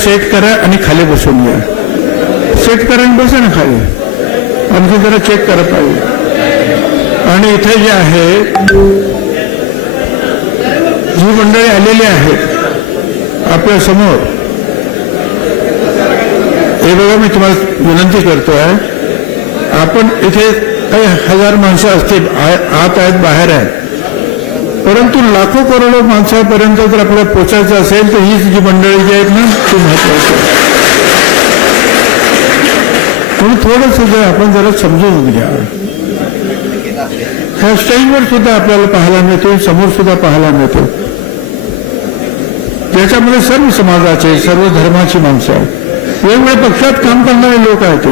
Set करा आणि खाली बसून घ्या. सेट करा आणि बसा ना खाली. आणखी जरा चेक करा पाहिजे. आणि इथे जे आहे जी मंडळी आलेली आहेत आपल्या समोर, हे बघा मी तुम्हाला विनंती करतोय, आपण इथे काही हजार माणसं असतील, आत आहेत बाहेर आहेत, परंतु लाखो करोडो माणसापर्यंत जर आपल्याला पोचायचं असेल तर ही जी मंडळी जी आहेत ना ती महत्वाची आहे. म्हणून थोडंसं जर आपण जरा समजून घ्या. ह्या स्टेजवर सुद्धा आपल्याला पाहायला मिळतो, समोर सुद्धा पाहायला मिळतो, ज्याच्यामध्ये सर्व समाजाचे सर्व धर्माची माणसं आहेत, वेगवेगळ्या पक्षात काम करणारे लोक आहेत,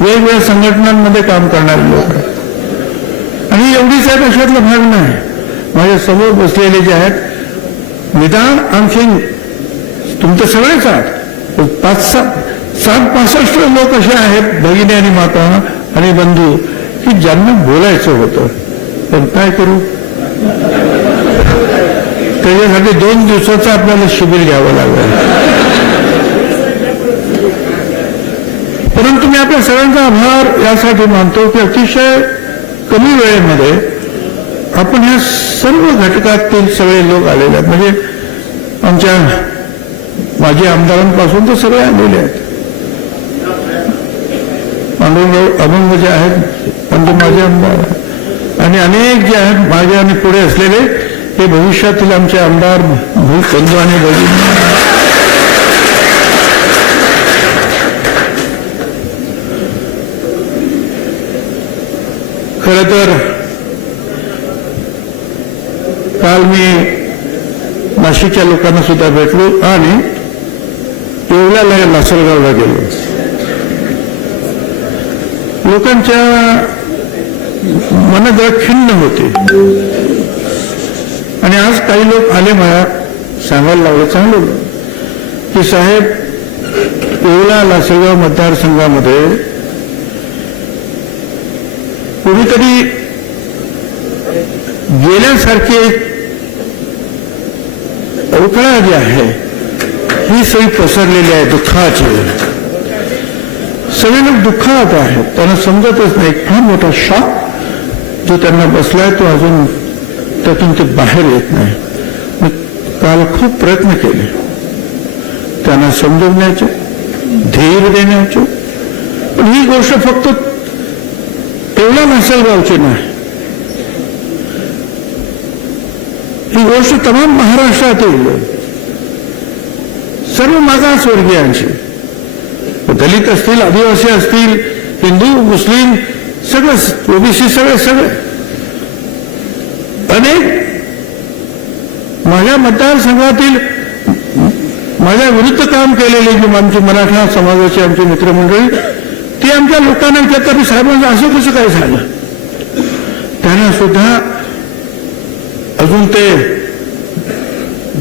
वेगवेगळ्या संघटनांमध्ये काम करणारे लोक आहेत. आणि एवढीच आहे कशातला भाग नाही. माझ्या समोर बसलेले जे आहेत निदान आणखी तुमचं सगळेच आहात 65 लोक असे आहेत भगिनी आणि माता आणि बंधू की ज्यांना बोलायचं होतं, पण काय करू, त्याच्यासाठी 2 दिवसाचं आपल्याला शिबिर घ्यावं लागलं. परंतु मी आपल्या सगळ्यांचा आभार यासाठी मानतो की अतिशय कमी वेळेमध्ये आपण ह्या सर्व घटकातील सगळे लोक आलेले आहेत. म्हणजे आमच्या माजी आमदारांपासून तर सगळे आलेले आहेत. पांडुरंग अभंग जे आहेत म्हणजे माझे आमदार आणि अनेक जे आहेत माझे आणि पुढे असलेले हे भविष्यातील आमचे आमदार बंधू आणि भगिनी. खरं तर काल मी नाशिकच्या लोकांना सुद्धा भेटलो आणि येवल्याला लासलगावला गेलो. लोकांच्या मनं जरा खिन्न होते आणि आज काही लोक आले मला सांगायला लागले, चांगलं की साहेब येवला लासलगाव मतदारसंघामध्ये कुणीतरी गेल्यासारखी एक अडथळा जी आहे ही सगळी पसरलेली आहे दुःखाची. सगळे लोक दुःखात आहेत, त्यांना समजतच नाही. फार मोठा शॉक जो त्यांना बसलाय तो अजून त्यातून ते बाहेर येत नाही. मी काल खूप प्रयत्न केले त्यांना समजवण्याचे, धीर देण्याचे, पण ही गोष्ट फक्त एवढा लासलगावची नाही, ही गोष्ट तमाम महाराष्ट्रातील सर्व मागासवर्गीयांची, दलित असतील, आदिवासी असतील, हिंदू मुस्लिम सगळं, ओबीसी सगळे अनेक माझ्या मतदारसंघातील माझ्या विरुद्ध काम केलेले जे आमचे मराठा समाजाचे आमचे मित्रमंडळी ते आमच्या लोकांना विचारतात साहेबांचं असं कसं काय झालं. त्यांना सुद्धा अजून ते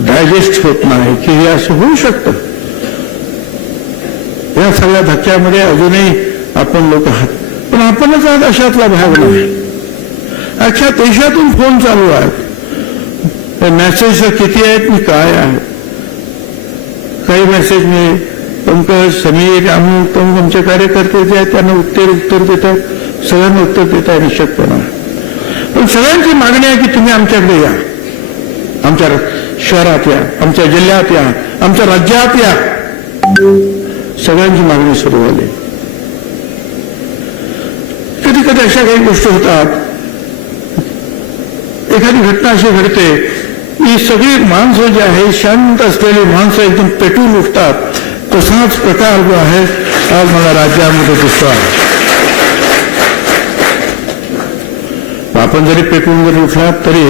डायजेस्ट होत नाही की हे असं होऊ शकतं. या सगळ्या धक्क्यामध्ये अजूनही आपण लोक आहात, पण आपणच आज अशातला भाग नाही. अख्ख्या देशातून फोन चालू आहेत, मेसेज किती आहेत आणि काय आहे. काही मेसेज मी पंकज समीर अमुक आमचे कार्यकर्ते जे आहेत त्यांना उत्तर देतात, सगळ्यांना उत्तर देत आहे निश्चितपणे. पण सगळ्यांची मागणी आहे की तुम्ही आमच्याकडे या, आमच्या शहरात या, आमच्या जिल्ह्यात या, आमच्या राज्यात या. सगळ्यांची मागणी सुरू झाली. कधी कधी अशा काही गोष्टी होतात, एखादी घटना अशी घडते ही सगळी माणसं जी आहे शांत असलेली माणसं एकदम पेटून उठतात. तसाच प्रकार जो आहे आज मला राज्यामध्ये दिसतो आहे. आपण जरी पेटून जरी उठलात तरी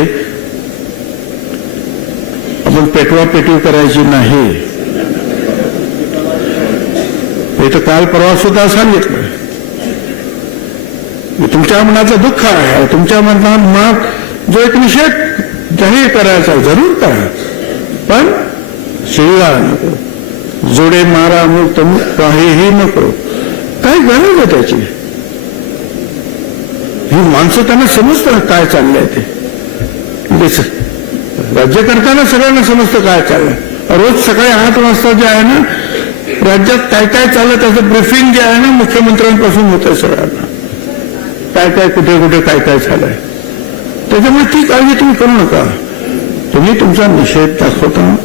आपण पेटवा पेटवी करायची नाही. हे तर काल परवा सुद्धा सांगितलं. तुमच्या मनाचं दुःख आहे, तुमच्या मनात जो एक निषेध जाहीर करायचा जरूर करा, पण शिवीगाळ नको, जोडे मारा अमुक काहीही नको. काय गरज आहे त्याची. ही माणसं त्यांना समजतं काय चाललंय ते. राज्य करताना सगळ्यांना समजतं काय चाललंय, रोज सकाळी 8 वाजता जे आहे ना, राज्यात काय काय चाललं त्याचं ब्रीफिंग जे आहे ना मुख्यमंत्र्यांपासून होतंय सगळ्यांना, काय काय कुठे कुठे काय काय झालंय. त्याच्यामुळे ती काळजी तुम्ही करू नका. तुम्ही तुमचा निषेध दाखवता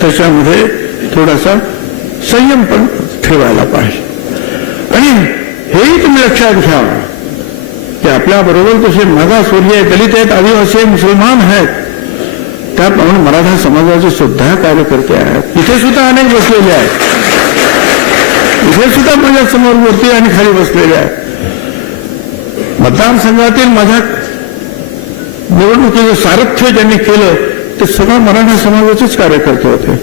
त्याच्यामध्ये थोडासा संयम पण ठेवायला पाहिजे. आणि हेही तुम्ही लक्षात घ्या की आपल्या बरोबर तसे मागासवर्गीय, दलित आहेत, आदिवासी आहेत, मुसलमान आहेत, त्याप्रमाणे मराठा समाजाचे सुद्धा कार्यकर्ते आहेत. इथे सुद्धा अनेक बसलेले आहेत, इथे सुद्धा माझ्या समोर वरती आणि खाली बसलेले आहेत. मतदारसंघातील माझ्या निवडणुकीचं सारथ्य ज्यांनी केलं ते सगळं मराठा समाजाचेच कार्यकर्ते होते,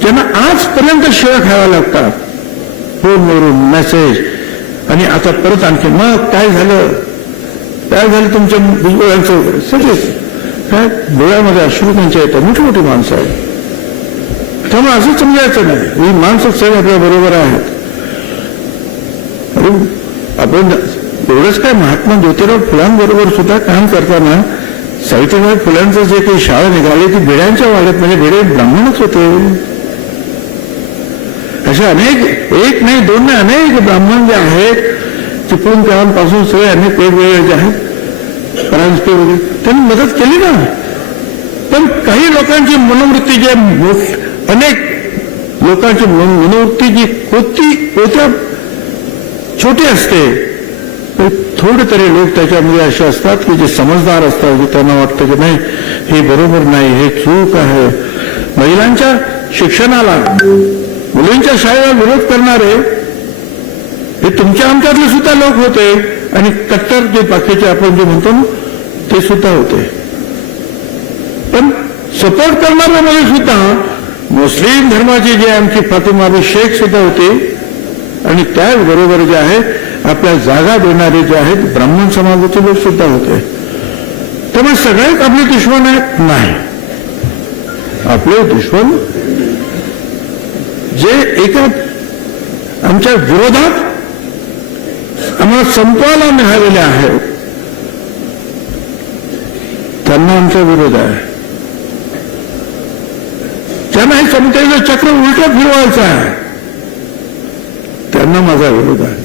ज्यांना आजपर्यंत शिव्या खायला लागतात फोनवरून, मेसेज. आणि आता परत आणखी मग काय झालं तुमच्या भुजबळांचं वगैरे सगळेच काय डोळ्यामध्ये अश्रू त्यांच्या येतात. मोठी मोठी माणसं आहेत. त्यामुळे असं समजायचं नाही ही माणसं सगळे आपल्या बरोबर आहेत. आपण एवढंच काय, महात्मा ज्योतिराव फुलांबरोबर सुद्धा काम करताना सावित्रीबाई फुलांचं जे काही शाळा निघाली ती भिड्यांच्या वाड्यात, म्हणजे भिडे ब्राह्मणच होते. असे अनेक, एक नाही दोन नाही, अनेक ब्राह्मण जे आहेत चिपळूण गावांपासून सगळे अनेक वेगवेगळे जे आहेत परांजपे वगैरे त्यांनी मदत केली ना. पण काही लोकांची मनोवृत्ती जी अनेक लोकांची मनोवृत्ती जी कोत्या छोटी असते, थोडे तरी लोक त्याच्यामध्ये असे असतात की जे समजदार असतात, की त्यांना वाटतं की नाही हे बरोबर नाही, हे चूक आहे. महिलांच्या शिक्षणाला, मुलींच्या शाळेला विरोध करणारे हे तुमच्या आमच्यातले सुद्धा लोक होते. आणि कट्टर जे बाकीचे आपण जे म्हणतो ना ते सुद्धा होते. पण सपोर्ट करणाऱ्यामध्ये सुद्धा मुस्लिम धर्माची जे आमची फातिमा शेख सुद्धा होते. आणि त्याचबरोबर जे आहे आपल्या जागा देणारे जे आहेत ब्राह्मण समाजाचे लोक सुद्धा होते. त्यामुळे सगळेच आपले दुश्मन आहेत नाही. आपले दुश्मन जे एका आमच्या विरोधात आम्हाला संपवायला निघालेले आहेत त्यांना आमचा विरोध आहे. त्यांना हे समतेचं चक्र उलटं फिरवायचं आहे, त्यांना माझा विरोध आहे.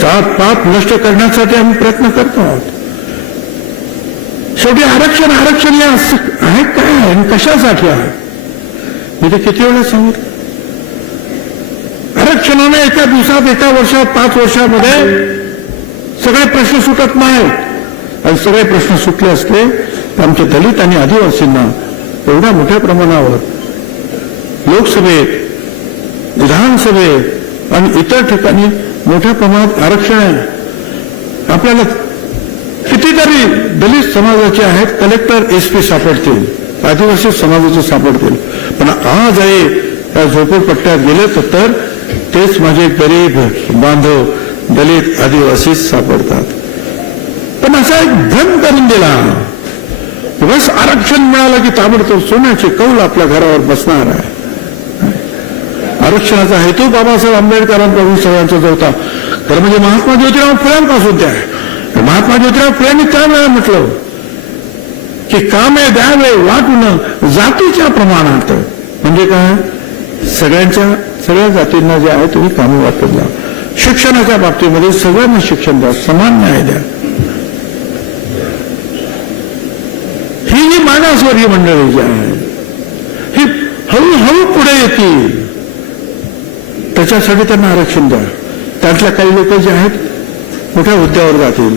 जात-पात नष्ट करण्यासाठी आम्ही प्रयत्न करतो आहोत. शेवटी आरक्षण हे आहे काय आहे आणि कशासाठी आहे मी ते किती वेळा सांगितलं. आरक्षणाने एका दिवसात, एका वर्षात, 5 वर्षामध्ये सगळे प्रश्न सुटत नाहीत. आणि सगळे प्रश्न सुटले असते तर आमच्या दलित आणि आदिवासींना एवढ्या मोठ्या प्रमाणावर लोकसभेत, विधानसभेत आणि इतर ठिकाणी मोठ्या प्रमाणात आरक्षण आहे. आपल्याला कितीतरी दलित समाजाचे आहेत कलेक्टर, SP सापडतील, आदिवासी समाजाचे सापडतील. पण आज आहे त्या झोपडपट्ट्यात गेले तर तेच माझे गरीब बांधव दलित आदिवासी सापडतात. पण असा एक भ्रम करून दिला, बस आरक्षण मिळालं की ताबडतोब सोन्याचे कौल आपल्या घरावर बसणार आहे. आरक्षणाचा हेतू बाबासाहेब आंबेडकरांपासून सगळ्यांचा होता. खरं म्हणजे महात्मा ज्योतिराव फुल्यांपासून त्या महात्मा ज्योतिराव फुल्यांनी त्यावेळेला म्हटलं की कामे द्यावे वाटून जातीच्या प्रमाणात. म्हणजे काय, सगळ्या जातींना जे आहे तुम्ही कामे वाटून द्या. शिक्षणाच्या बाबतीमध्ये सगळ्यांना शिक्षण द्या, समान न्याय द्या. ही जी मागासवर्गीय मंडळी जी आहे ही हळूहळू पुढे येतील, त्याच्यासाठी त्यांना आरक्षण द्या. त्यातल्या काही लोक जे आहेत मोठ्या हुद्द्यावर जातील,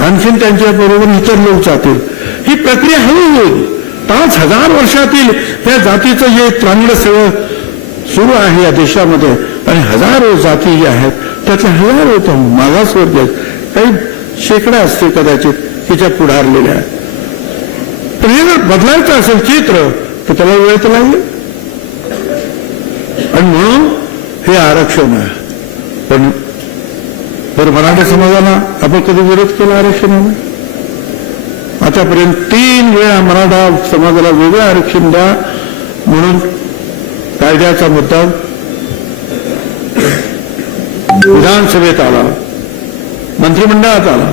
आणखीन त्यांच्या बरोबर इतर लोक जातील. ही प्रक्रिया हळू होईल. 5000 वर्षातील या जातीचं जे त्रांगडं सगळं सुरू आहे या देशामध्ये आणि हजारो जाती ज्या आहेत त्यातल्या हजारो मागासवर्गीय, काही शेकडा असते कदाचित तिच्या पुढारलेल्या आहेत. पण हे जर बदलायचं असेल चित्र तर त्याला वेळ तर लागेल. आणि म्हणून हे आरक्षण आहे. पण बरं, मराठा समाजाला आपण कधी विरोध केला आरक्षणाला? आतापर्यंत 3 वेळा मराठा समाजाला वेगळं आरक्षण द्या म्हणून कायद्याचा मुद्दा विधानसभेत आला, मंत्रिमंडळात आला.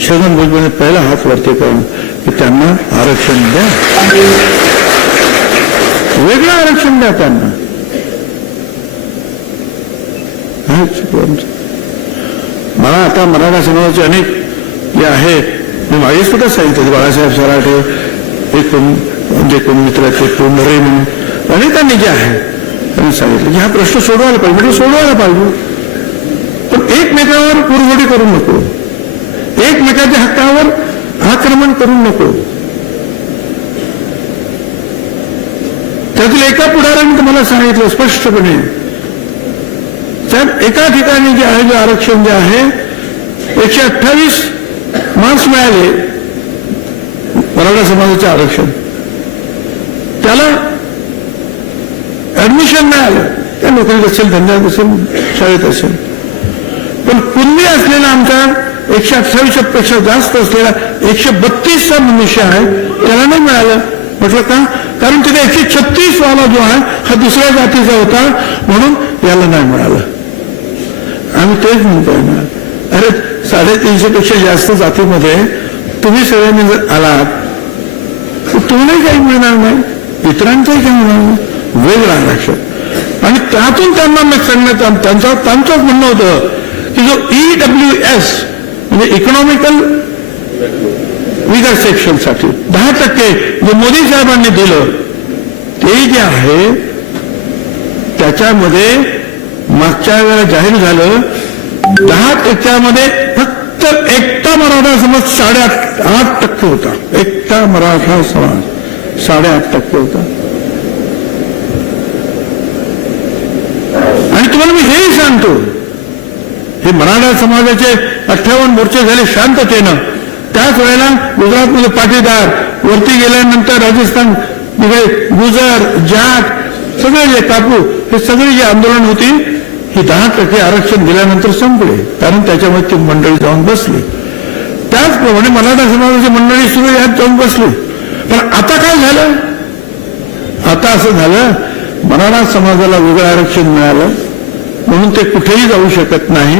छगन भुजबळने पहिला हात वरती करून की त्यांना आरक्षण द्या, वेगळं आरक्षण द्या त्यांना. मला आता मराठा समाजाचे अनेक जे आहेत, मी मागे सुद्धा सांगितलं, बाळासाहेब सराटे, जे कोण मित्र आहेत ते कोंढरे म्हणून अनेकांनी जे आहे त्यांनी सांगितलं की हा प्रश्न सोडवायला पाहिजे. म्हणजे सोडवायला पाहिजे, पण एकमेकावर कुरघोडी करू नको, एकमेकाच्या हक्कावर आक्रमण करू नको. त्यातील एका पुढाऱ्याने तुम्हाला सांगितलं स्पष्टपणे, त्यात एका ठिकाणी जे आहे, जे आरक्षण जे आहे 128 मार्क्स मिळाले मराठा समाजाचे आरक्षण, त्याला ऍडमिशन मिळालं, त्या नोकरीत असेल, धंद्यात असेल, शाळेत असेल. पण कुणबी असलेला आमचा 128 पेक्षा जास्त असलेला 132चा मनुष्य आहे, त्याला नाही मिळालं. म्हटलं का? कारण तिथे 136 वाला जो आहे हा दुसऱ्या जातीचा होता, म्हणून याला नाही मिळालं. आम्ही तेच म्हणतोय ना, अरे 350 पेक्षा जास्त जातीमध्ये तुम्ही सगळ्यांनी जर आलात तर तुम्हालाही काही मिळणार नाही, इतरांचंही काही मिळणार नाही. वेगळं आरक्षण. आणि त्यातून त्यांना मग सांगण्यात त्यांचंच म्हणणं होतं की जो EWS म्हणजे इकॉनॉमिकल विगर सेक्शनसाठी 10% जे मोदी साहेबांनी दिलं ते जे आहे त्याच्यामध्ये मागच्या वेळेला जाहीर झालं 10% फक्त एकटा मराठा समाज 8.5% होता. एकटा मराठा समाज 8.5% होता. आणि तुम्हाला मी हेही सांगतो, हे मराठा समाजाचे 58 मोर्चे झाले शांततेनं. त्याच वेळेला गुजरातमध्ये पाटीदार, वरती गेल्यानंतर राजस्थान गुजर, जाट सगळे जे कापू, हे सगळी जी आंदोलन होती ही 10% आरक्षण दिल्यानंतर संपले, कारण त्याच्यामध्ये ती मंडळी जाऊन बसली. त्याचप्रमाणे मराठा समाजाची मंडळी सुद्धा यात जाऊन बसली. पण आता काय झालं? आता असं झालं, मराठा समाजाला वेगळं आरक्षण मिळालं म्हणून ते कुठेही जाऊ शकत नाही.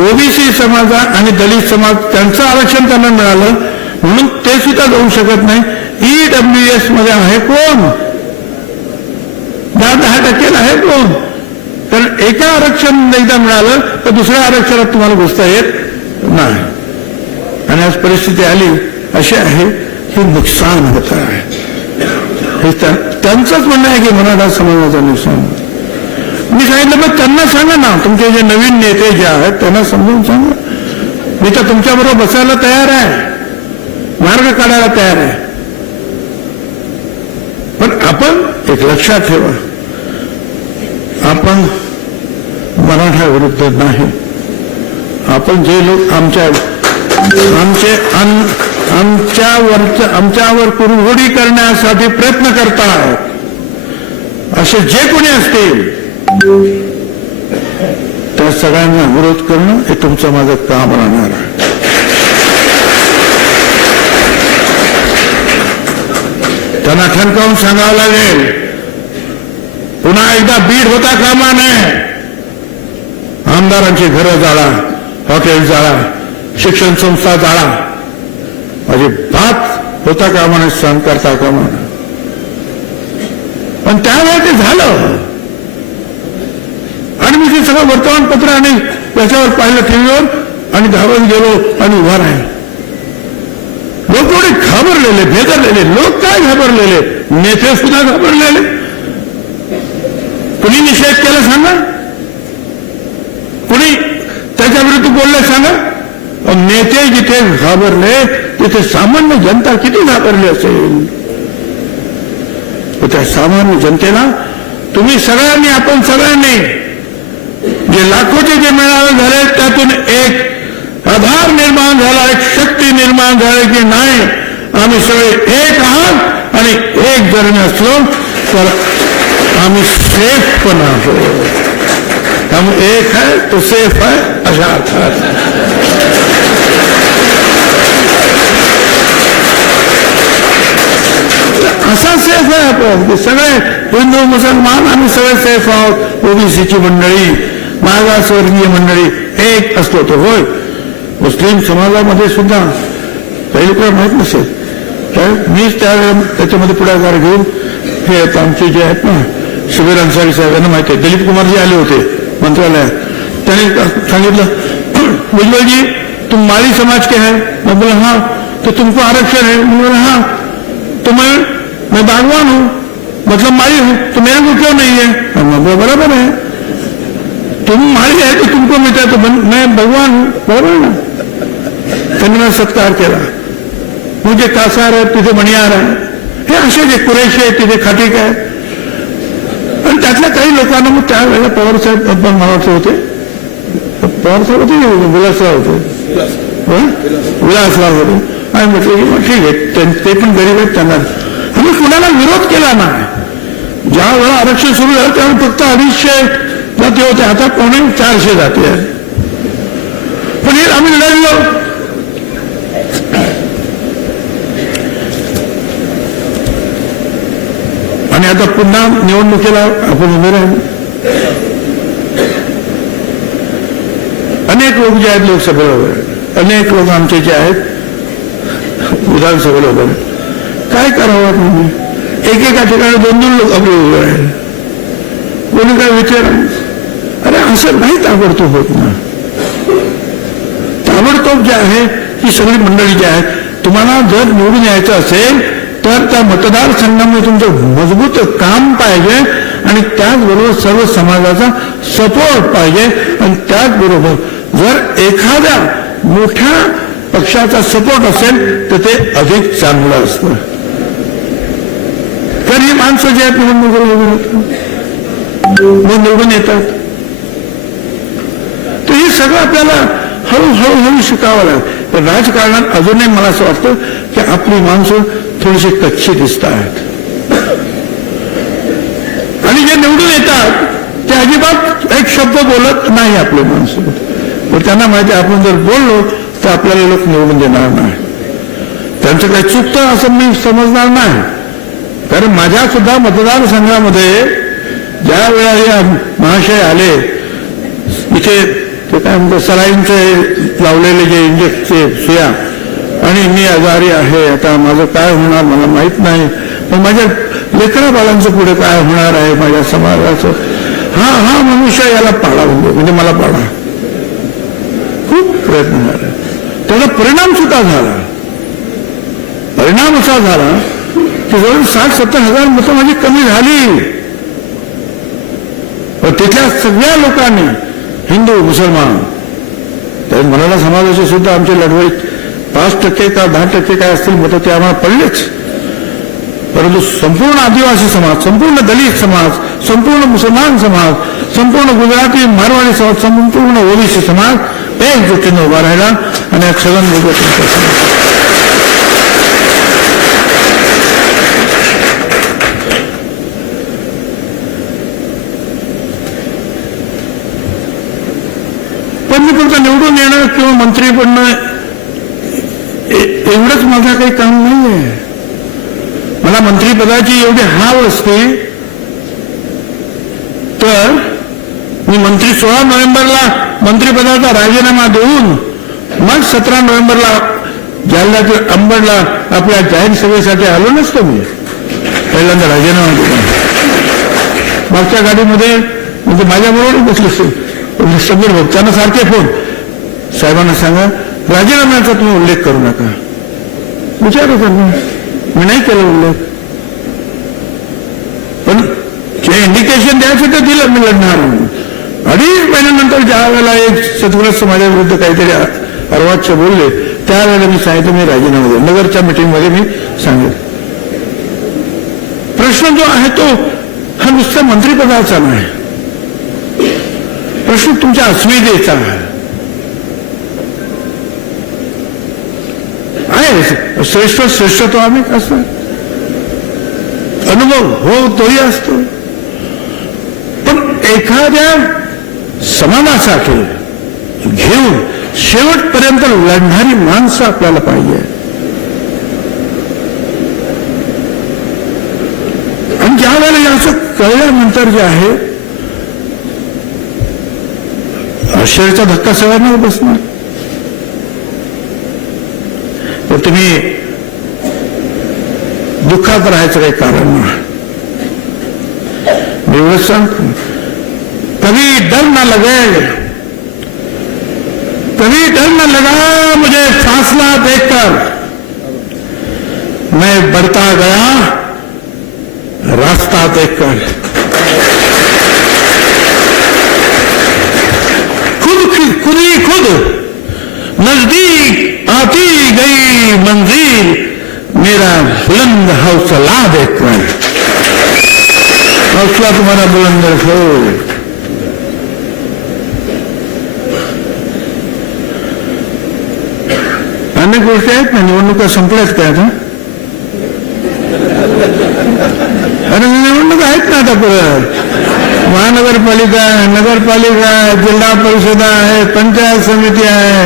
ओबीसी समाज आणि दलित समाज त्यांचं आरक्षण त्यांना मिळालं म्हणून ते सुद्धा जाऊ शकत नाही. EWS मध्ये आहे कोण? 10% आहे कोण? कारण एका आरक्षण एकदा मिळालं तर दुसऱ्या आरक्षणात तुम्हाला घुसता येत नाही. आणि आज परिस्थिती आली अशी आहे की नुकसान होत आहे. हे त्यांचंच म्हणणं आहे की मराठा समाजाचं नुकसान. मी सांगितलं मग त्यांना सांगा ना, तुमचे जे नवीन नेते जे आहेत त्यांना समजून सांगा. मी तर तुमच्याबरोबर बसायला तयार आहे, मार्ग काढायला तयार आहे. पण आपण एक लक्षात ठेवा, आपण मराठा विरुद्ध नाही. आपण जे लोक आमच्यावर कुरघोडी करण्यासाठी प्रयत्न करतात, असे जे कोणी असतील त्या सगळ्यांना विरोध करणं हे तुमचं माझं काम राहणार आहे. त्यांना ठणकावून सांगावं लागेल, पुन्हा एकदा बीड होता कामा नये. आमदारांची घरं जाळा, हॉटेल जाळा, शिक्षण संस्था जाळा, अजिबात होता कामा नये, सहन करता कामा नये. पण त्यावेळेला ते झालं. आणि मी ते सगळं वर्तमानपत्र आणि त्याच्यावर पाहिलं टीव्हीवर आणि धावत गेलो आणि उभा राहिलो. लोक एवढे घाबरलेले, भेदरलेले. लोक काय घाबरलेले? नेते सुद्धा घाबरलेले. कुणी निषेध केला सांगा, कुणी त्याच्या विरुद्ध बोलले सांगा. नेते जिथे घाबरले तिथे सामान्य जनता किती घाबरली असेल. त्या सामान्य जनतेला तुम्ही सगळ्यांनी, आपण सगळ्यांनी जे लाखोचे जे मेळावे झाले त्यातून एक आधार निर्माण झाला, एक शक्ती निर्माण झाली की नाही आम्ही सगळे एक आहात आणि एक जर नसलो तर आम्ही सेफ पण आहोत. हम एक है तो सेफ है अशा अर्थात. असा सेफ आहे आपण, सगळे हिंदू मुसलमान आम्ही सगळे सेफ आहोत. ओबीसीची मंडळी, मागासवर्गीय मंडळी एक असलो तर होय. मुस्लिम समाजामध्ये सुद्धा काही लोकांना माहीत नसेल. तर मीच त्याच्यामध्ये पुढाकार घेऊन हे आमचे जे आहेत ना शुभेर अन्सारी साहेब यांना माहिती आहे, दिलीप कुमारजी आले होते मंत्रालयात, त्यांनी सांगितलं भुजबल जी तुम माली समाज के हैं. मैं बोला हाँ. तो तुमको आरक्षण है? मैं बोला हाँ. तो मैं बागवान हूँ, मतलब माली हूँ, तो मेरे को क्यों नहीं है? मैं बोला बराबर है, तुम माली है तो तुमको मिलता है, तो मैं भगवान हूँ, बरोबर ना. त्यांनी मला सत्कार केला. मुझे कासार आहे, तिथे मणियार आहे, हे असे जे कुरेशी आहे तिथे खाटीक आहे. आणि त्यातल्या काही लोकांना मग त्यावेळेला पवारसाहेब पण म्हणायचे होते, पवारसाहेब होते की विलासराव होते, विलासराव होते. आणि म्हटलं की मग ठीक आहे, ते पण गरीब आहेत, त्यांना आम्ही कुणाला विरोध केला नाही. ज्या वेळा आरक्षण सुरू झालं त्यावेळी फक्त 250 जाती होते, आता 450 जाती आहेत. पण हे आम्ही लढलो. आणि आता पुन्हा निवडणुकीला आपण उभे राहिलो. अनेक लोक जे आहेत लोकसभेला उभे आहेत, अनेक लोक आमचे जे आहेत विधानसभेला उभे आहेत. काय करावं तुम्ही? एकेका ठिकाणी 2-2 लोक आपले उभे आहेत. कोणी काय विचार? अरे असं नाही ताबडतोब होत ना. ताबडतोब जे आहे ही सगळी मंडळी जी आहे, तुम्हाला जर निवडून यायचं असेल तर त्या मतदारसंघामध्ये तुमचं मजबूत काम पाहिजे आणि त्याचबरोबर सर्व समाजाचा सपोर्ट पाहिजे. आणि त्याचबरोबर जर एखाद्या मोठ्या पक्षाचा सपोर्ट असेल तर ते अधिक चांगलं असतं. तर ही माणसं जी आहेत निवडून येतात, तर हे सगळं आपल्याला हळूहळू शिकावं लागेल. पण राजकारणात अजूनही मला असं वाटतं की आपली माणसं थोडीशी कच्ची दिसत आहेत. आणि जे निवडून येतात ते अजिबात एक शब्द बोलत नाही आपले माणसं. पण त्यांना माहिती आहे आपण जर बोललो तर आपल्याला लोक निवडून देणार नाही. त्यांचं काही चुकतं असं मी समजणार नाही. कारण माझ्या सुद्धा मतदारसंघामध्ये ज्या वेळा या महाशय आले इथे, ते काय म्हणतात सलाईनचे लावलेले जे इंजेक्टचे सुया, आणि मी आजारी आहे, आता माझं काय होणार मला माहित नाही, पण माझ्या लेकरा बाळांचं पुढे काय होणार आहे माझ्या समाजाचं, हा मनुष्य याला पाडा म्हणजे मला पाडा. खूप प्रयत्न झाला, त्याचा परिणाम सुद्धा झाला. परिणाम असा झाला की जवळ 60-70 हजार मतं माझी कमी झाली. तिथल्या सगळ्या लोकांनी, हिंदू मुसलमान, तर मराठा समाजाचे सुद्धा आमच्या लढवईत 5% का 10% काय असतील मतं ते आम्हाला पडलेच. परंतु संपूर्ण आदिवासी समाज, संपूर्ण दलित समाज, संपूर्ण मुसलमान समाज, संपूर्ण गुजराती मारवाडी समाज, संपूर्ण ओबीसी समाज एकजुटीने उभा राहिला आणि एक सदन पण मी फक्त निवडून येणं किंवा मंत्री बनणं एवढंच माझं काही काम नाही आहे. मला मंत्रीपदाची एवढी हाव असते तर मी मंत्री 16 नोव्हेंबरला मंत्रिपदाचा राजीनामा देऊन मग 17 नोव्हेंबरला जालन्यातील अंबडला आपल्या जाहीर सभेसाठी आलो नसतो. मी पहिल्यांदा राजीनामा दिला. मागच्या गाडीमध्ये म्हणजे माझ्याबरोबर बसले समीर भाऊ, त्यांना सारखे फोन, साहेबांना सांगा राजीनाम्याचा तुम्ही उल्लेख करू नका. विचार त्यांना, मी नाही केला उल्लेख, पण जे इंडिकेशन द्यायचं ते दिलं मी लढणार म्हणून. 2.5 महिन्यानंतर ज्या वेळेला एक सद्ग्रस्त माझ्याविरुद्ध काहीतरी अर्वाच्य बोलले त्यावेळेला मी सांगितलं मी राजीनामा दिला. नगरच्या मिटिंगमध्ये मी सांगितलं. प्रश्न जो आहे तो हा नुसता मंत्रिपदाचा नाही, प्रश्न तुमच्या अस्मितेचा आहे. श्रेष्ठत्व आम्ही कसं अनुभव हो तोही असतो, पण एखाद्या समाजासाठी घेऊन शेवटपर्यंत लढणारी माणसं आपल्याला पाहिजे. आणि ज्या वेळेला असं कळल्यानंतर जे आहे आश्चर्याचा धक्का सगळ्यांना बसणार. तर तुम्ही दुःखात राहायचं काही कारण नाही. एवढं सांगतो, कभी डर न लगे, कभी डर न लगा मुझे फासला देखकर, मैं बढ़ता गया रास्ता देखकर. खुद ही खुद नजदीक आती गई मंजिल, मेरा बुलंद हौसला देखकर. हौसला तुम्हारा बुलंद हो. अनेक गोष्टी आहेत ना. निवडणुका संपल्यात काय आता? अरे निवडणूक आहेत ना आता परत. महानगरपालिका आहे, नगरपालिका आहे, जिल्हा परिषद आहे, पंचायत समिती आहे.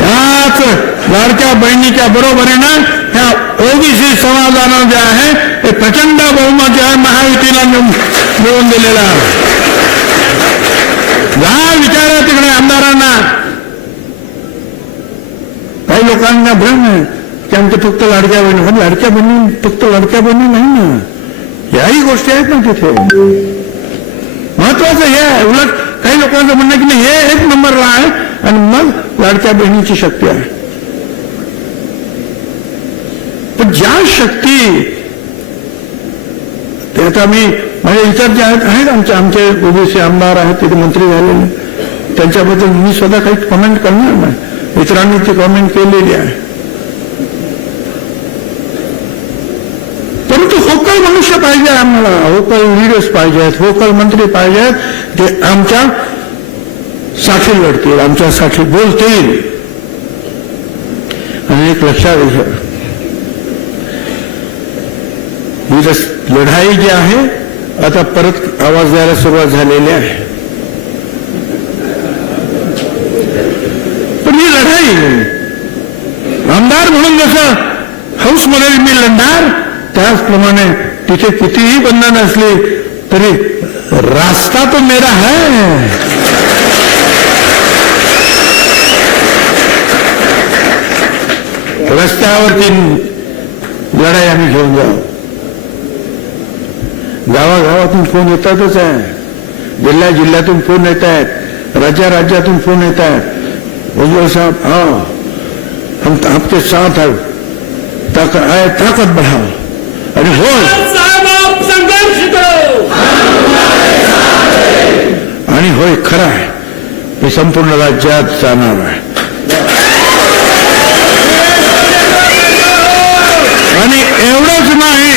याच लाडक्या बहिणीच्या बरोबरीनं ह्या ओबीसी समाजानं जे आहे ते प्रचंड बहुमत जे आहे महायुतीला मिळवून दिलेला. जा विचारा तिकडे आमदारांना. काही लोकांना भ्रम आहे की आमच्या फक्त लाडक्या बहिणी. पण लाडक्या बहिणी फक्त लाडक्या बहिणी नाही ना, याही गोष्टी आहेत ना तिथे. महत्वाचं हे आहे. उलट काही लोकांचं म्हणणं की नाही हे एक नंबरला आहे आणि मग लाडक्या बहिणीची शक्ती आहे. पण ज्या शक्ती ते आता मी म्हणजे इतर जे आहेत आमचे ओबीसी आमदार आहेत तिथे मंत्री झालेले, त्यांच्याबद्दल मी स्वतः काही कमेंट करणार नाही. इतरांनी ती कमेंट केलेली आहे. परंतु होकल मनुष्य पाहिजे आम्हाला. होकल लीडर्स पाहिजेत, होकल मंत्री पाहिजेत, ते आमच्या साठी लढतील, आमच्यासाठी बोलतील. आणि एक लक्षात घ्या, ही लढाई जी आहे आता परत आवाज द्यायला सुरुवात झालेली आहे. पण ही लढाई आमदार म्हणून जसं हाऊसमध्ये मी लढणार, त्याचप्रमाणे तिथे कितीही बंधन असली तरी रास्ता तो मेरा है. रस्त्यावरती लढाई आम्ही घेऊन जाऊ. गावागावातून फोन येतातच आहे, जिल्ह्यातून फोन येत आहेत, राज्यातून फोन येत आहेत. उज्ज्वल साहब आओ, हम आपके साथ है, ताकत बढ़ाओ. आणि होय संघर्ष करो. आणि होय खरं आहे, मी संपूर्ण राज्यात जाणार आहे. आणि एवढंच नाही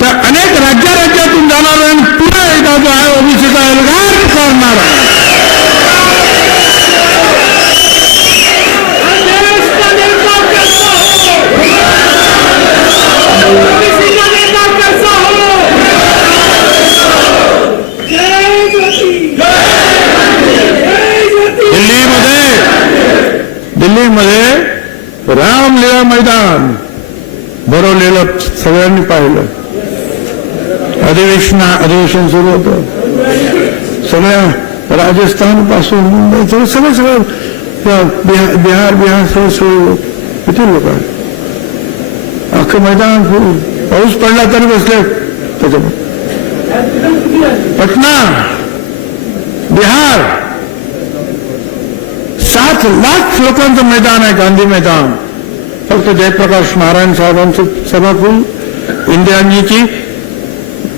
तर अनेक राज्यातून जाणार आहे आणि पुन्हा एकदा जो आहे ओबीसीचा एल्गार करणार आहे. दिल्लीमध्ये रामलीला मैदान भरवलेलं सगळ्यांनी पाहिलं. अधिवेशन सुरू होतं. सगळ्या राजस्थान पासून मुंबई सगळं बिहार सगळं किती लोक आहेत. अख्खं मैदान पाऊस पडला तरी बसले त्याच्यामध्ये. पटना बिहार 7 लाख लोकांचं मैदान आहे, गांधी मैदान. फक्त जयप्रकाश नारायण साहेबांचं सभागृह, इंदिराजीची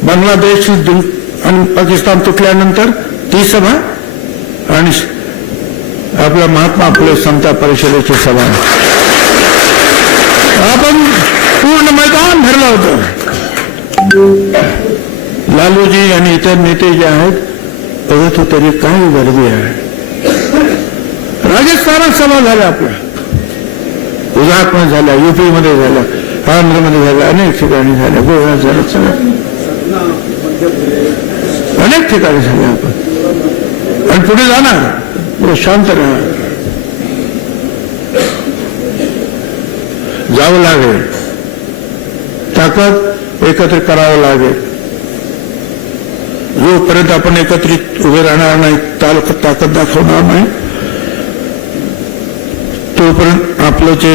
बांगलादेश आणि पाकिस्तान तुटल्यानंतर ती सभा आणि आपल्या महात्मा फुले समता परिषदेची सभा. आपण पूर्ण मैदान भरलं होतं. लालूजी आणि इतर नेते जे आहेत बघत होते काय गर्दी आहे. राजस्थानात सभा झाल्या, आपल्या गुजरातमध्ये झाल्या, युपीमध्ये झाल्या, आंध्रमध्ये झाल्या, अनेक ठिकाणी झाल्या, गोव्यात झाल्या, सगळ्या अनेक ठिकाणी झाल्या. आपण आणि पुढे जाणार, पुढे शांत राहणार. जावं लागेल, ताकद एकत्रित करावं लागेल. जोपर्यंत आपण एकत्रित उभे राहणार नाही, ताकद दाखवणार नाही, तोपर्यंत आपलं ते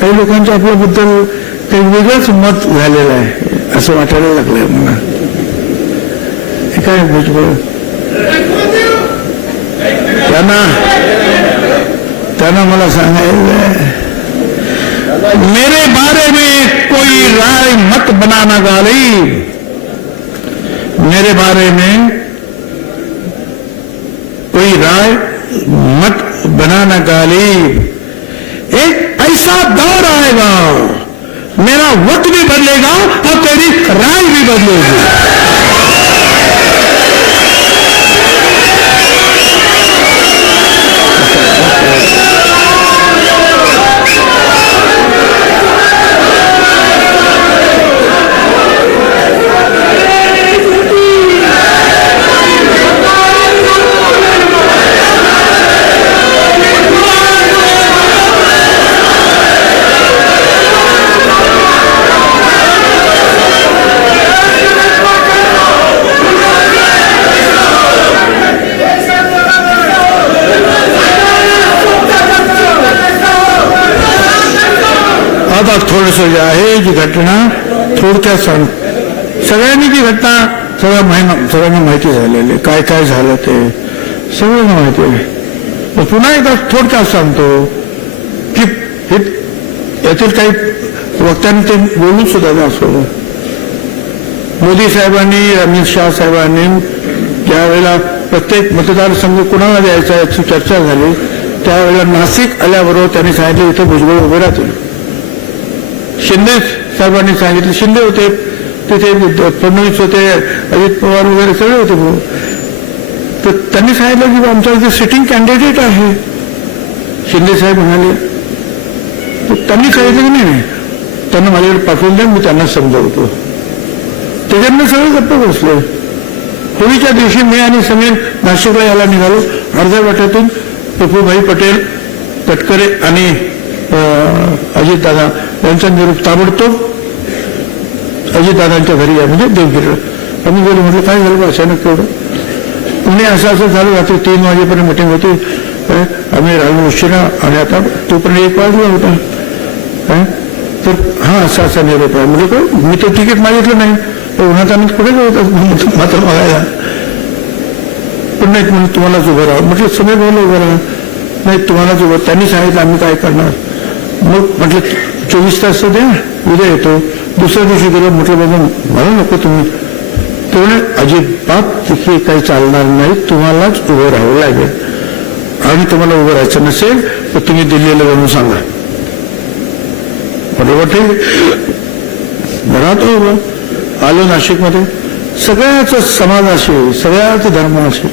काही लोकांचं आपल्याबद्दल काही वेगळंच मत झालेलं आहे असं वाटायला लागलंय मला. हे काय भुजबळ त्यांना मला सांगायचं, मेरे बारे में कोई राय मत बनाना गाली, मेरे बारे में कोई राय मत बनाना गाली, एक ऐसा दौर आएगा मेरा वक्त भी बदलेगा और तेरी राय भी बदलेगी. आता थोडस जे आहे जी घटना थोडक्यात सांग. सगळ्यांनी ती घटना सगळ्यांना माहिती झालेली, काय काय झालं ते सगळ्यांना माहिती आहे. पुन्हा एकदा थोडक्यात सांगतो की यातील काही वक्त्यांनी ते बोलून सुद्धा असं मोदी साहेबांनी, अमित शहा साहेबांनी ज्यावेळेला प्रत्येक मतदारसंघ कुणाला द्यायचा याची चर्चा झाली त्यावेळेला नाशिक आल्याबरोबर त्यांनी सांगितलं इथं भुजबळ उभे राहतील. शिंदे साहेबांनी सांगितलं, शिंदे होते तिथे, फडणवीस होते, अजित पवार वगैरे सगळे होते. तर त्यांनी सांगितलं की आमच्या इथे सिटिंग कॅन्डिडेट आहे. शिंदे साहेब म्हणाले, तर त्यांनी सांगितलं की नाही त्यांना माझ्याकडे पाठवून द्या, मी त्यांना समजावतो. त्याच्यानं सगळे गप्प बसले. होळीच्या दिवशी मी आणि समीर नाशिकला यायला निघालो. अर्ध्या वाट्यातून प्रफुल्लभाई पटेल, तटकरे आणि अजितदादा यांचा निरोप ताबडतोब अजितदादांच्या घरी या म्हणजे देवगिरीला. आम्ही गेलो, म्हटलं काय झालं अचानक तेवढं. पुणे असं झालं, रात्री 3 वाजेपर्यंत मिटिंग होती. आम्ही राहिलो उशिरा आणि आता तोपर्यंत 1 वाजला होता. तर हा असा निरोप आहे. म्हणजे काय मी तर तिकीट मागितलं नाही, तर उन्हात आम्ही कुठे जाऊ मात्र बघायला. पण नाही म्हणून तुम्हालाच उभं राहा. म्हटलं समय बोललं उभं राहा. नाही तुम्हालाच उभं. त्यांनी सांगितलं आम्ही काय करणार. मग म्हटलं 24 तास द्या, उद्या येतो. दुसऱ्या दिवशी गेलो, म्हटलं बाबा मला नको तुम्ही. तेवढे अजिबात तिथे काही चालणार नाही, तुम्हालाच उभं राहावं लागेल. आणि तुम्हाला उभं राहायचं नसेल तर तुम्ही दिल्लीला जाऊन सांगा. बरोबर ठीक राहतो उभं. आलो नाशिकमध्ये, सगळ्याच समाजाशी, सगळ्याच धर्माशी,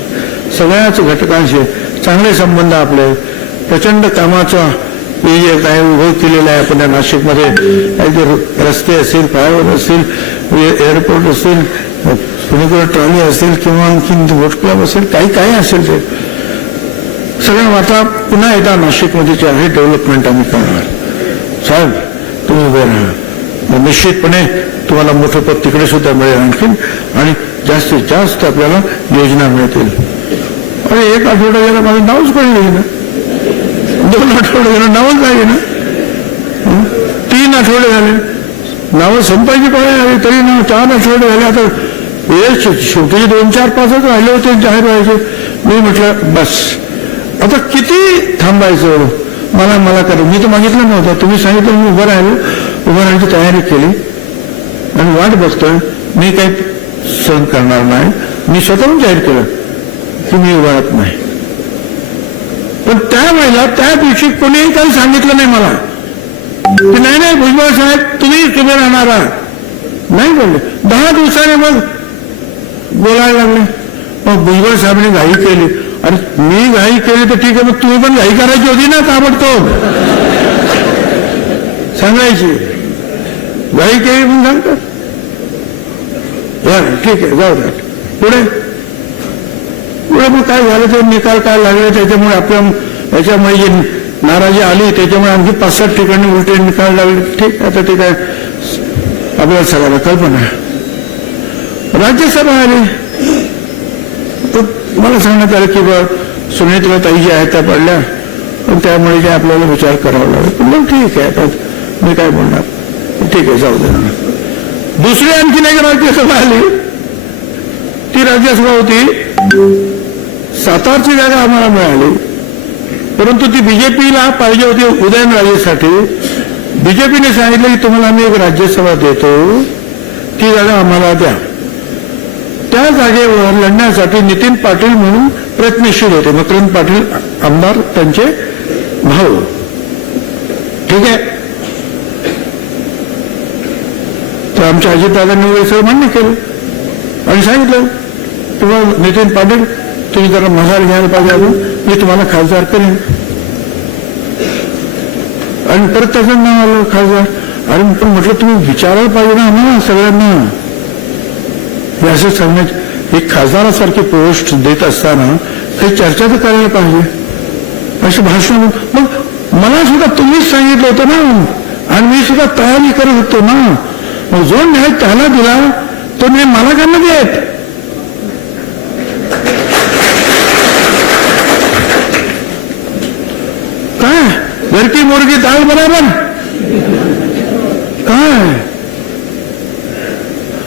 सगळ्याच घटकांशी चांगले संबंध आपले. प्रचंड कामाचा हे जे काय उभं केलेलं आहे आपण या नाशिकमध्ये, रस्ते असतील, फ्लायओव्हर असतील, एअरपोर्ट असेल, कुणीकडे ट्रॉली असेल किंवा आणखी बोट क्लब असेल, काही काही असेल ते सगळं आता पुन्हा एकदा नाशिकमध्ये जे आहे डेव्हलपमेंट आम्ही करणार. साहेब तुम्ही उभे राहा, निश्चितपणे तुम्हाला मोठं पद तिकडे सुद्धा मिळेल आणखीन, आणि जास्तीत जास्त आपल्याला योजना मिळतील. अरे 1 आठवडा गेला माझं नावच पण येईल ना, 2 आठवडे गेलं नावच नाही ना, 3 आठवडे झाले नावं संपायची पाळी आली तरी नाव 4 आठवडे झाले. आता शेवटी 2, 4, 5च राहिले होते जाहीर व्हायचे. मी म्हटलं बस आता किती थांबायचं, मला करा. मी तर मागितलं नव्हतं, तुम्ही सांगितलं मी उभं राहिलो. उभं राहण्याची तयारी केली आणि वाट बघतोय. मी काही सहन करणार नाही. मी स्वतःहून जाहीर केलं की मी उभं राहत नाही. पण त्यावेळेला त्या दिवशी कोणीही काही सांगितलं नाही मला की नाही भुजबळ साहेब तुम्ही उभे राहणार आहात. नाही बोलले. 10 दिवसाने मग बोलायला लागले. मग भुजबळ साहेबांनी घाई केली. अरे मी घाई केली तर ठीक आहे, मग तुम्ही पण घाई करायची होती ना ताबडतोब सांगायची. घाई केली म्हणून सांगतात बरं ठीक आहे जाऊ द्या. पुढे मग काय झालं ते निकाल काय लागले त्याच्यामुळे याच्यामुळे जी नाराजी आली त्याच्यामुळे आणखी 5-7 ठिकाणी उलटे निकाल लागले. ठीक आता ते काय आपल्याला सगळ्याला कल्पना आहे. राज्यसभा आली तर मला सांगण्यात आलं की सुनेत्रा ताई ज्या आहेत त्या पडल्या पण त्यामुळे काय आपल्याला विचार करावा लागेल. पण ठीक आहे, आता मी काय बोलणार, ठीक आहे, जाऊ दे. दुसरी आणखीन एक राज्यसभा आली, ती राज्यसभा होती सातारची जागा आम्हाला मिळाली, परंतु ती बीजेपीला पाहिजे होती उदयनराजेसाठी. बीजेपीने सांगितलं की तुम्हाला आम्ही एक राज्यसभा देतो, ती जागा आम्हाला द्या. त्या जागेवर लढण्यासाठी नितीन पाटील म्हणून प्रयत्नशील होते, मकरंद पाटील आमदार, त्यांचे भाऊ. ठीक आहे, तर आमच्या अजितदादांनी वगैरे सगळं मान्य केलं आणि सांगितलं तुम्हाला नितीन पाटील तुम्ही जरा मसाल घ्यायला पाहिजे, अजून मी तुम्हाला खासदार करेन. आणि परत त्याचं नाव आलं खासदार. आणि पण म्हटलं तुम्ही विचारायला पाहिजे ना आम्हाला सगळ्यांना, हे असं सांगण्यात एक खासदारासारखी पोस्ट देत असताना काही चर्चा तर करायला पाहिजे. असं भाषण मग मला सुद्धा तुम्हीच सांगितलं होतं ना, आणि मी सुद्धा तयारी करत होतो ना. मग जो न्याय त्याला दिला तो न्याय मला का नाही देत? काय घर की मुर्गी दाल बराबर काय?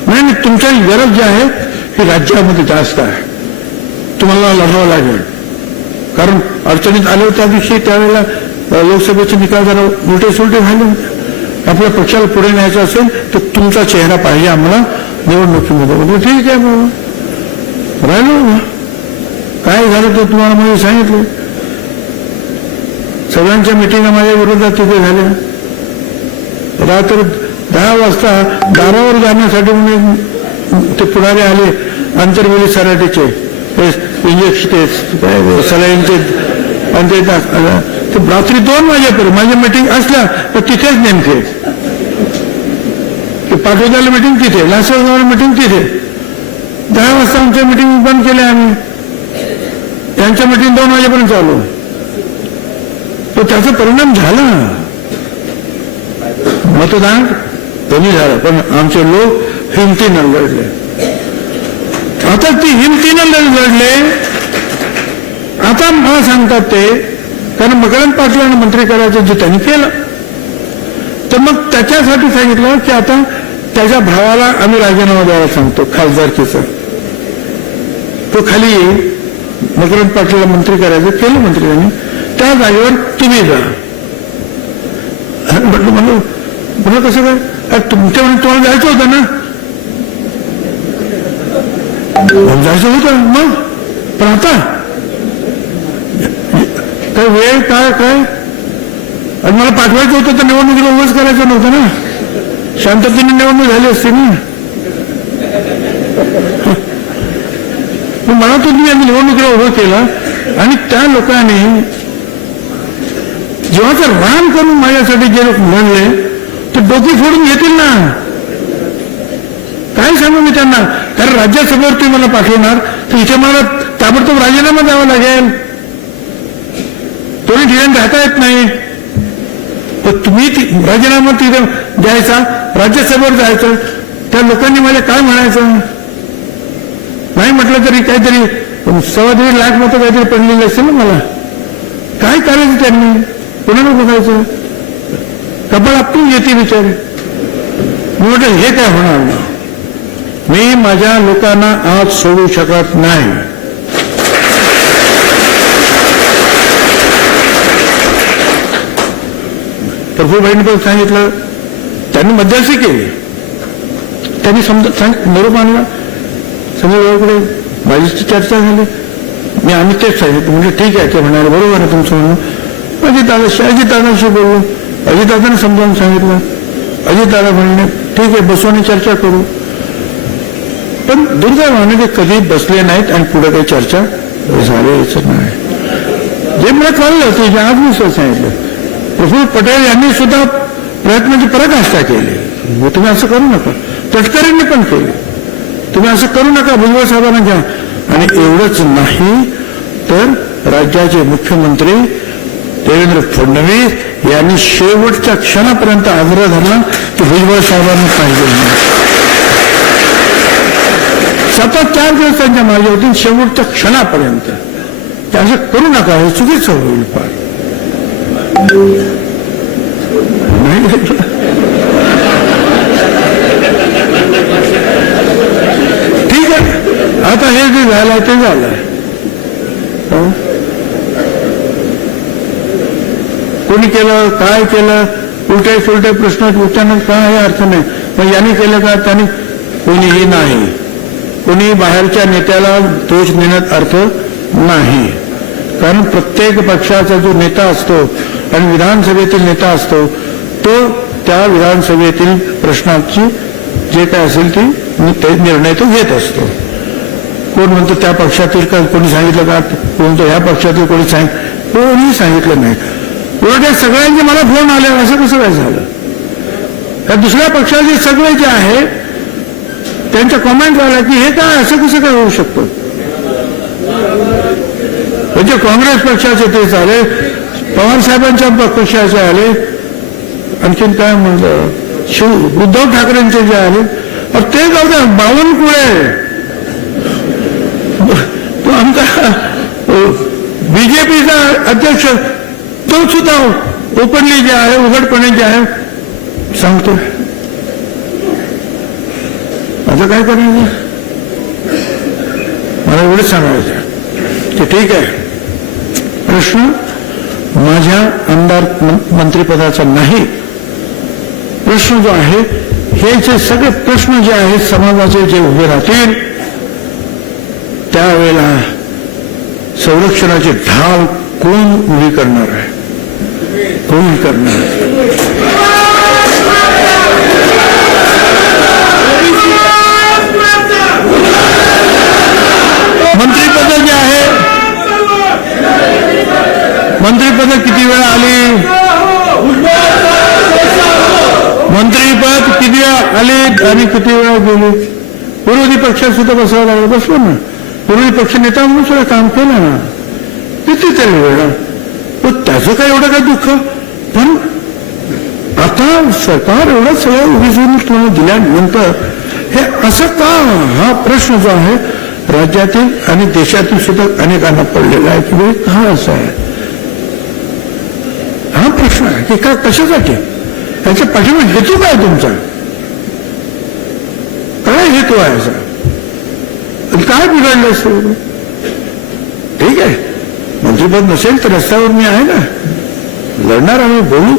नाही, तुमची गरज जी आहे ही राज्यामध्ये जास्त आहे, तुम्हाला लढवावं लागेल. कारण अडचणीत आले त्या दिवशी त्यावेळेला लोकसभेचे निकाल जरा उलटे सुलटे झाले. आपल्या पक्षाला पुढे न्यायचं असेल तर तुमचा चेहरा पाहिजे आम्हाला निवडणुकीमध्ये. म्हणजे ठीक आहे बाबा, राहिलो काय झालं ते तुम्हाला म्हणजे सांगितलं. सगळ्यांच्या मिटिंगा माझ्या विरोधात तिथे झाल्या. रात्र 10 वाजता दारावर जाण्यासाठी म्हणून ते पुढारी आले, आंतरवेली सराटीचे इंजेक्शन सलाईनचे, आणि ते रात्री 2 वाजेपर्यंत माझी मिटिंग असल्या तर तिथेच नेमके पाटोद्याला मिटिंग तिथे, लासलगावला मिटिंग तिथे. 10 वाजता आमच्या मिटिंग बंद केल्या आम्ही, यांच्या मिटिंग 2 वाजेपर्यंत चालू. तो त्याचा परिणाम झाला, मतदान कमी झालं, पण आमचे लोक हिमतीनं लढले. आता ती हिमतीनं लढले. आता मला सांगतात ते, कारण मकरंद पाटलांना मंत्री करायचं जे त्यांनी केलं, तर मग त्याच्यासाठी सांगितलं की आता त्याच्या भावाला आम्ही राजीनामा द्यायला सांगतो खासदारकीचा. तो खाली मकरंद पाटलाला मंत्री करायचं, केलं मंत्र्यांनी. त्या जागेवर तुम्ही जा. म्हटलं म्हणून कसं काय तुमच्या म्हणून तुम्हाला जायचं होतं ना? जायचं होतं मग, पण आता काय वेळ काय काय, आणि मला पाठवायचं होतं तर निवडणुकीला उभंच करायचं नव्हतं ना, शांततेने निवडणूक झाली असते ना. मला तो तुम्ही आम्ही निवडणुकीला उभं केलं, आणि त्या लोकांनी जेव्हा तर रान करून माझ्यासाठी जे लोक म्हणले ते डोकी फोडून घेतील ना. काय सांगू मी त्यांना? कारण राज्यसभेवर तुम्ही मला पाठवणार तर इथे मला ताबडतोब राजीनामा द्यावा लागेल, तोही ठिकाणी राहता येत नाही. तर तुम्ही राजीनामा तिथे द्यायचा, राज्यसभेवर जायचं, त्या लोकांनी मला काय म्हणायचं? नाही म्हटलं तरी काहीतरी 1.25 लाख मतं काहीतरी पडलेली असेल ना मला. काय करायचं त्यांनी? कोणाला बघायचं? कपाळ आपली येते बिचारे. मी म्हटलं हे काय होणार ना, मी माझ्या लोकांना आज सोडू शकत नाही. प्रफुल्लभाईंनी पण सांगितलं, त्यांनी मध्यस्थी केली, त्यांनी निरोप आणला, समोरकडे माझी चर्चा झाली. आम्ही तेच सांगितलं, म्हणजे ठीक आहे ते म्हणाले बरोबर आहे तुमचं म्हणणं. अजितदादांशी बोललो, अजितदादांनी समजावून सांगितलं. अजितदादा म्हणले ठीक आहे बसू आणि चर्चा करू. पण दुर्दैवाने ते कधी बसले नाहीत आणि पुढे काही चर्चा झालीच नाही. जे मला कळलं ते आज मी सांगितलं. प्रफुल्ल पटेल यांनी सुद्धा प्रयत्नाची पराकाष्ठा केली. तुम्ही असं करू नका, तटकरेंनी पण केली, तुम्ही असं करू नका, भुजबळ साहेबांना घ्या. आणि एवढंच नाही तर राज्याचे मुख्यमंत्री देवेंद्र फडणवीस यांनी शेवटच्या क्षणापर्यंत आग्रह धरला की भुजबळ साहेबांना पाहिजे. सतत 4 दिवस त्यांच्या मागे होती, शेवटच्या क्षणापर्यंत. ते असं करू नका, हे चुकीचं होईल फार. नाही घेतला. ठीक आहे, आता हे जे झालं ते झालं. कोणी केलं, काय केलं, उलटे सुलटे प्रश्न विचारण्यात काय अर्थ नाही. मग यांनी केलं का, त्यांनी, कोणीही नाही. कोणी बाहेरच्या नेत्याला दोष देण्यात अर्थ नाही. कारण प्रत्येक पक्षाचा जो नेता असतो आणि विधानसभेतील नेता असतो तो त्या विधानसभेतील प्रश्नाची जे काय असेल ते निर्णय तो घेत असतो. कोण म्हणतो त्या पक्षातील का कोणी सांगितलं का, कोण म्हणतो ह्या पक्षातील कोणी कोणी सांगितलं नाही. उलट सगळ्यांचे मला फोन आले, असं कसं काय झालं. त्या दुसऱ्या पक्षाचे सगळे जे आहे त्यांच्या कॉमेंट आल्या की हे काय, असं कसं काय होऊ शकतं. म्हणजे काँग्रेस पक्षाचे तेच आले, पवार साहेबांच्या पक्षाचे आले, आणखीन काय म्हणलं उद्धव ठाकरेंचे जे आले, ते जाऊ द्या. बावनकुळे तो आमचा बीजेपीचा अध्यक्ष, तो सुद्धा ओपनली जे आहे, उघडपणे जे आहे सांगतो. आता काय करायचं, मला एवढंच सांगायचं की ठीक आहे, प्रश्न माझ्या आमदार मंत्रिपदाचा नाही. प्रश्न जो आहे, हे जे सगळे प्रश्न जे आहेत समाजाचे जे उभे राहतील त्यावेळेला संरक्षणाची ढाल कोण उभी करणार आहे, कोण करणार. मंत्रिपद जे आहे, मंत्रिपद किती वेळा आली, मंत्रिपद किती वेळा आली आणि किती वेळा गेली. विरोधी पक्षात सुद्धा बसावं लागलं, बसलो ना. विरोधी पक्ष नेता म्हणून सुद्धा काम केलं ना कितीतरी वेळा. त्याचं काय एवढं काय दुःख. पण आता सरकार एवढं सगळं उभीसून दिल्यानंतर हे असं का, हा प्रश्न जो आहे राज्यातील आणि देशातील सुद्धा अनेकांना पडलेला आहे की का असं आहे. हा प्रश्न आहे की का, कशासाठी, याच्या पाठीमागे हेतू काय तुमचा, काय हेतू आहे असा, काय बिघडलं असं. ठीक आहे, मंत्रिपद नसेल तर रस्त्यावर मी आहे ना, लढणार, आम्ही बोलू,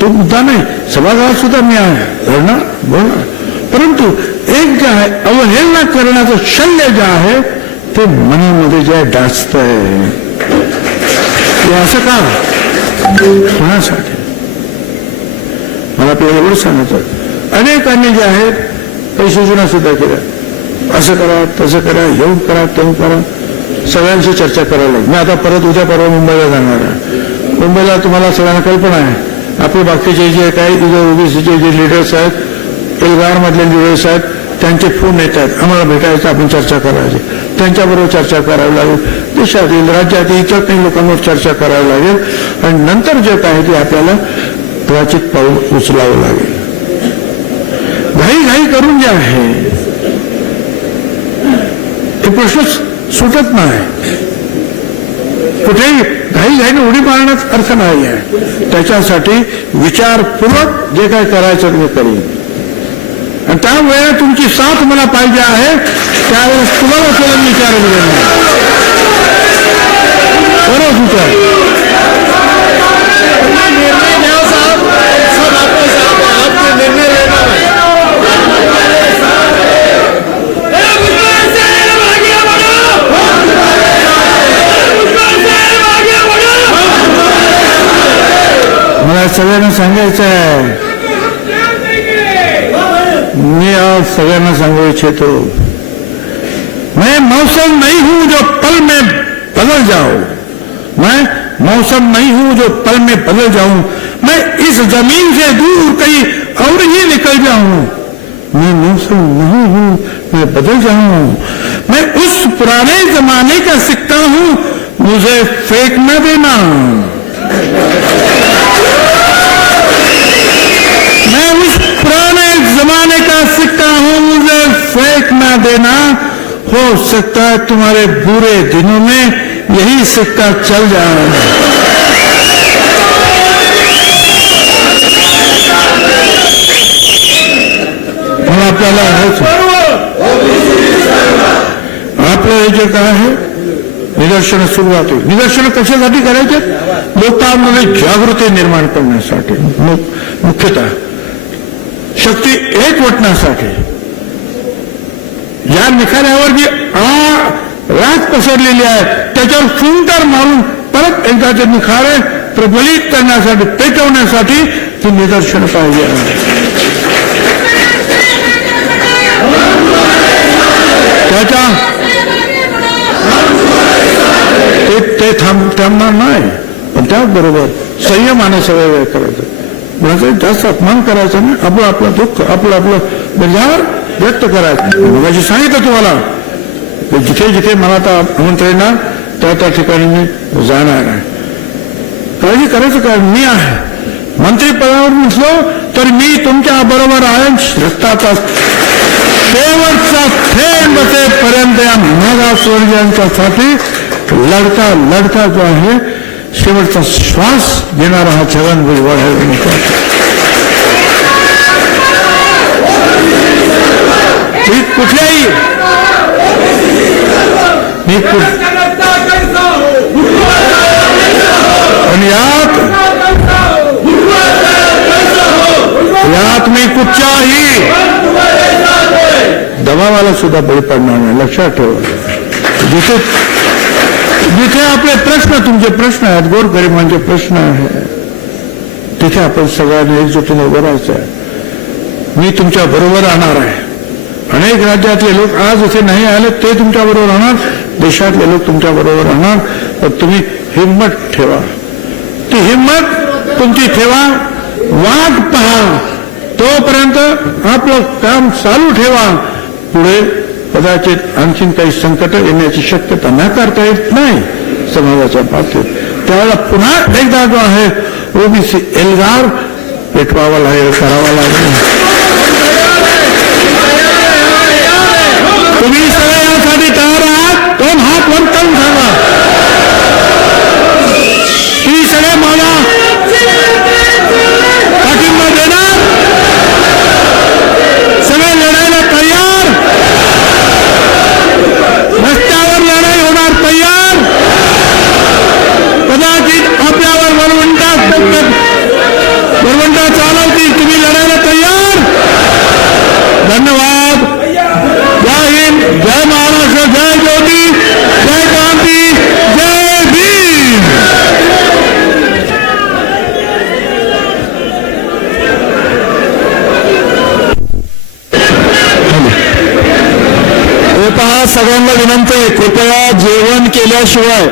तो मुद्दा नाही. सभागृहात सुद्धा मी आहे, लढणार, बोलणार. परंतु एक जे आहे अवहेलना करण्याचं शल्य जे आहे ते मनामध्ये जे डाचतंय, ते असं का, कोणासाठी. मला आपल्याला एवढं सांगायचं, अनेकांनी जे आहेत काही सूचना सुद्धा केल्या, असं करा, तसं करा, येऊन करा, तेऊन करा, सगळ्यांशी चर्चा करायला लागली. मी आता परत उद्या परवा मुंबईला जाणार आहे. मुंबईला तुम्हाला सगळ्यांना कल्पना आहे, आपले बाकीचे जे काही ओबीसीचे जे लिडर्स आहेत, एल्गार मधले लिडर्स आहेत, त्यांचे फोन येत आहेत, आम्हाला भेटायचं, आपण चर्चा करायची. त्यांच्याबरोबर चर्चा करावी लागेल, देशातील राज्यातील इतर काही लोकांवर चर्चा करावी लागेल आणि नंतर जे काय ते आपल्याला कदाचित पाऊल उचलावं लागेल. घाई करून जे आहे ते प्रश्न सुटत नाही. कुठेही घाईने उडी मारण्यात अर्थ नाही आहे. त्याच्यासाठी विचारपूर्वक जे काय करायचं ते करीन आणि त्यावेळेला तुमची साथ मला पाहिजे आहे. त्यावेळेस तुम्हाला सोडून विचार बरोबर विचार. मला सगळ्यांना सांगायचं आहे, मैं आज सगळ्यांना सांगू इच्छितो, मैं मौसम नहीं हूं जो पल में बदल जाऊं, मैं मौसम नहीं हूं जो पल में बदल जाऊं, मैं इस जमीन से दूर कहीं और ही निकल जाऊं, मैं मौसम नहीं हूं, मैं बदल जाऊं, मैं उस पुराने जमाने का सिक्का हूं, मुझे फेंक न देना, मैं उस पुराने जमाने का सिक्का हूं, मुझे फेंक ना देना. हो सकता है तुम्हारे बुरे दिनों में यही सिक्का चल जाए. आपल्याला आपलं हे जे काय आहे निदर्शनं सुरुवात होईल. निदर्शनं कशासाठी करायचे? लोकांमध्ये जागृती निर्माण करण्यासाठी, मुख्यतः शक्ती एकवटण्यासाठी. या निखाऱ्यावर जी राग पसरलेली आहे त्याच्यावर फुंकार मारून परत एकदा ते निखारे प्रबलित करण्यासाठी, पेटवण्यासाठी ती निदर्शनं पाहिजे. त्याच्या ते थांबणार नाही, पण त्याचबरोबर संयमाने सगळं करायचं. म्हणजे जास्त अपमान करायचा नाही. आपलं दुःख आपलं निर्धार व्यक्त करायचं. मगाशी सांगितलं तुम्हाला जिथे जिथे मला आता आमंत्रण त्या ठिकाणी मी जाणार आहे. काळजी करायचं काय, मी आहे मंत्रिपदावर नसलो तर मी तुमच्या बरोबर आहे. रक्ताचा शेवटचा थेंब असेपर्यंत या मागासवर्गीयांच्यासाठी लढता जो आहे शेवटचा श्वास घेणारा हा छगन भुजबळ आहे. कुठल्याही आणि यात मी कुठच्याही दबावाला सुद्धा बळी पडणार नाही. लक्षात ठेवा. जिथे आपले प्रश्न, तुमचे प्रश्न आहेत, गोरगरिबांचे प्रश्न आहेत, तिथे आपण सगळ्यांनी एकजुटीने उभं राहायचं आहे. मी तुमच्या बरोबर राहणार आहे. अनेक राज्यातले लोक आज इथे नाही आले, ते तुमच्या बरोबर राहणार. देशातले लोक तुमच्या बरोबर राहणार. तर तुम्ही हिंमत ठेवा. ती हिंमत तुमची ठेवा. वाट पहा. तोपर्यंत आपलं काम चालू ठेवा. पुढे कदाचित आणखीन काही संकट येण्याची शक्यता नाकारता येत नाही समाजाच्या बाबतीत. त्यावेळेला पुन्हा एकदा जो आहे ओबीसी एल्गार पेटवावा लागेल, करावा लागेल. तुम्ही सगळे यासाठी तयार आहात? दोन हात वर करून सांगा. तुम्ही सगळे मला पाठिंबा देणार? सगळे लढायला तयार? रस्त्यावर लढाई होणार तयार? कदाचित आपल्यावर वरवंटा चालवतील. तुम्ही लढायला तयार? धन्यवाद. जय हिंद, जय महाराष्ट्र, जय ज्योती, जय क्रांती, जय भीम. हे पहा, सगळ्यांना विनंती आहे, कृपया जेवण केल्याशिवाय